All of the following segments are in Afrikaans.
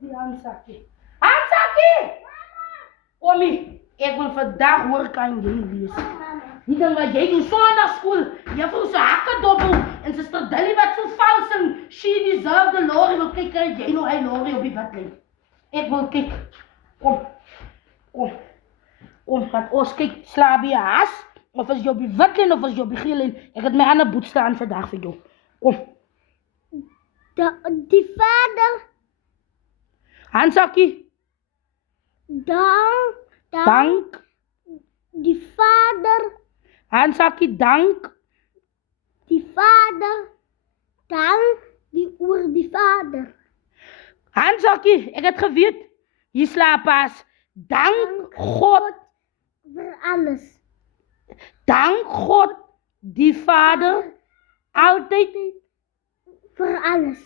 die Hansakkie. Hansakkie! Kom hier. Ik wil vandaag hoor kan jy wees. Die ding wat jy doen sondagskool, juffrou se hakke dobbel en suster Dilly wat so vals en she deserve the glory. Wil kyk kry jy nou hy glory op die wat lê. Ek wil kyk. Kom, gaan ons kyk slaap jy haas of as jy op die wit lê of as jy op die geel lê. Ek het my ander boet staan vandag vir jou. Kom. Die vader. Hansakkie. Dank. Die vader. Hansakkie, dank. Die vader. Dank die oor die vader. Hansakkie, ek het geweet. Jy slaap as. Dank God vir alles. Dank God die Vader altyd vir alles.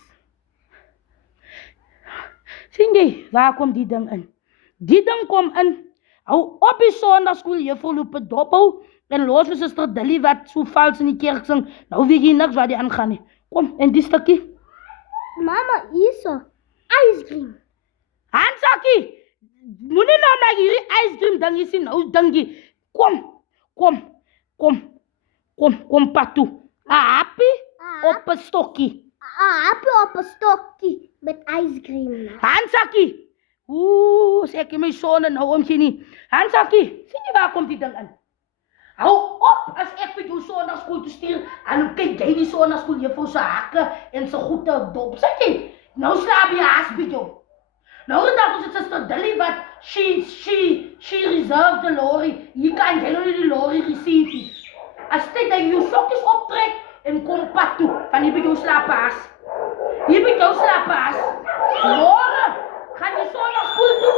Sien jy, waar kom die ding in? Die ding kom in. Hou op die sondagskool juffrou loop dophou en los vir suster Dilly wat so vals in die kerk sing. Nou weet jy niks wat die aangaan nie. Kom, en die stukkie. Mama, hierso. Ijscream. Hansakkie, moenie nou na hierdie ijscream ding sien nou dingie. Kom pad toe. 'n happie op 'n stokkie. 'n happie op 'n stokkie met ijscream. Hansakkie. Sê ek my sonne nou om sien nie. Hansakkie, sien jy waar kom die ding in? Hou op as ek vir jou sondagskool toe stuur en kyk jy die sondagskool juffrou se hakke en se goede dop. Sê jy, nou slaap jy haas by jou. Nou dat ons het suster Dilly wat she reserved the glory. Jy kan jy nou nie die glory receive nie. As dit dat jy jou sokkies optrek en kom pad toe van hier by jou slaaphaas. Hier by jou slaaphaas. Môre gaan jy sondagskool toe.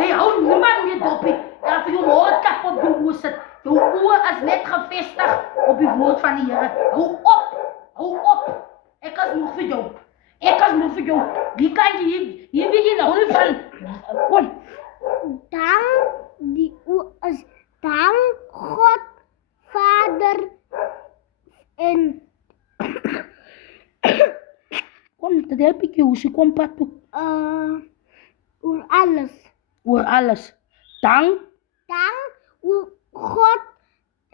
Jy hou niemand meer dopie. En vir jou môre kap op jou oor sit. Jou oor is net gevestig op die woord van die Here. Hou op. Ek is moeg vir jou. Wie kan jy hier weet jy nou nie van. Kom. Dank God Vader en Kom, dit help ek jou, sy kom pad toe. oor alles. Oor alles. Dank Oor God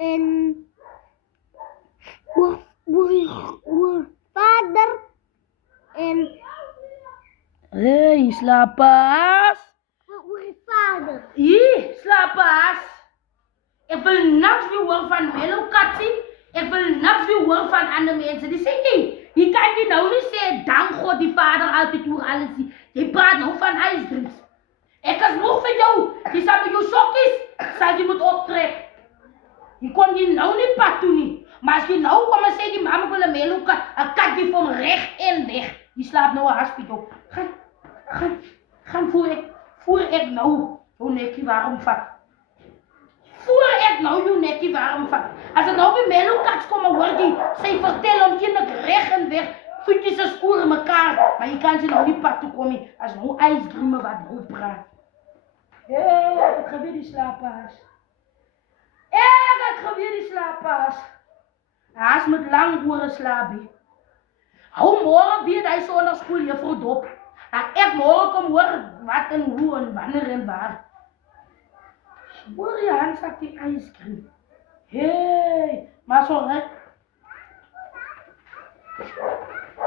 en oor Vader en hey, slaaphaas. oor die Vader. Hier, slaaphaas. Ek wil niks weer hoor van Melokatsie. Ek wil niks weer hoor van ander mense. Die sê jy kan jy nou nie sê dank God die Vader altyd oor alles nie. Jy praat nou van ijsdrinks. Ek is moeg vir jou. Jy sal met jou sokkies, sal jy moet optrek. Jy kon jy nou nie pad toe nie. Maar as jy nou kom en sê die mama wil 'n Melokat, 'n kat die van reg en weg. Jy slaap nou 'n hospitaal. Gaan voer ek nou jou nekkie waarom vat. As dit nou by Melokats kom en hoor jy, sy vertel om enig reg en weg, voetjies is oor mekaar, maar jy kan sy nou nie pad toe kom nie, as nou ijsdrieme wat nou praat. Het gebeur die slaaphaas. Haas met lang ore slaapie. Hou môre weer die sondagskool juffrou dop. Ek môre kom hoor wat en hoe en wanneer en waar. Hoor jy Hansakkie ijscream? Hey, maar so reg.